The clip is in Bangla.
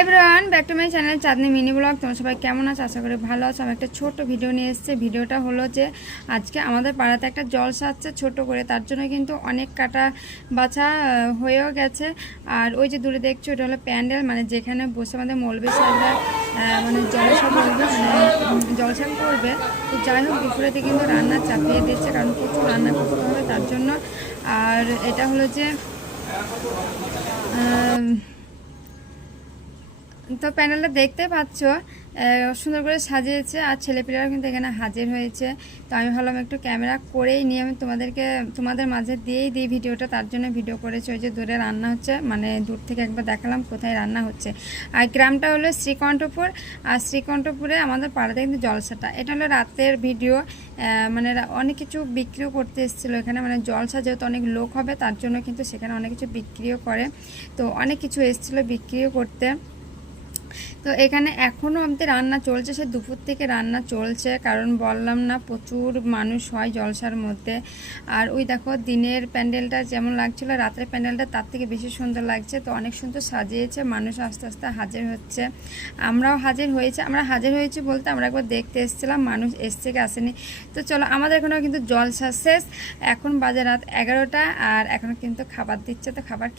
Everyone back to my channel Chandni mini blog. তোমরা সবাই কেমন আছো? আশা করি ভালো আছো। আমি একটা ছোট ভিডিও নিয়ে এসেছি। ভিডিওটা হলো যে আজকে আমাদের পাড়াতে একটা জলসা হচ্ছে ছোট করে, তার জন্য কিন্তু অনেক কাটা বাছা হয়েও গেছে। আর ওই যে দূরে দেখছো ওটা হলো প্যান্ডেল, মানে যেখানে বসে আমাদের মৌলবী সাহেবরা মানে জলসা করবে, মানে জলসা করবে। তো যাই হোক, দুপুরেতে কিন্তু রান্না চাপিয়ে দিচ্ছে, কারণ প্রচুর রান্না করতে হবে তার জন্য। আর এটা হলো যে তো প্যানেলটা দেখতে পাচ্ছ সুন্দর করে সাজিয়েছে, আর ছেলেপিলেরাও কিন্তু এখানে হাজির হয়েছে। তো আমি ভাবলাম একটু ক্যামেরা করেই নিয়ে আমি তোমাদের মাঝে দিয়েই দিই ভিডিওটা, তার জন্য ভিডিও করেছি। ওই যে দূরে রান্না হচ্ছে, মানে দূর থেকে একবার দেখালাম কোথায় রান্না হচ্ছে। আর গ্রামটা হলো শ্রীকণ্ঠপুর, আর শ্রীকণ্ঠপুরে আমাদের পাড়াতে কিন্তু জলসাটা। এটা হলো রাতের ভিডিও, মানে অনেক কিছু বিক্রিও করতে এসেছিলো এখানে, মানে জলসা যেহেতু অনেক লোক হবে তার জন্য কিন্তু সেখানে অনেক কিছু বিক্রিও করে। তো অনেক কিছু এসেছিলো বিক্রিও করতে। তো এখানে এখনও আমাদের রান্না চলছে, সে দুপুর থেকে রান্না চলছে, কারণ বললাম না প্রচুর মানুষ হয় জলসার মধ্যে। আর ওই দেখো দিনের প্যান্ডেলটা যেমন লাগছিল, রাতের প্যান্ডেলটা তার থেকে বেশি সুন্দর লাগছে। তো অনেক সুন্দর সাজিয়েছে, মানুষ আস্তে আস্তে হাজির হচ্ছে। আমরাও হাজির হয়েছি, আমরা হাজির হয়েছি বলতে আমরা একবার দেখতে এসেছিলাম, মানুষ এসছে কি আসেনি। তো চলো, আমাদের এখানেও কিন্তু জলসা শেষ। এখন বাজে রাত 11টা, আর এখন কিন্তু খাবার দিচ্ছে, তো খাবার খেয়ে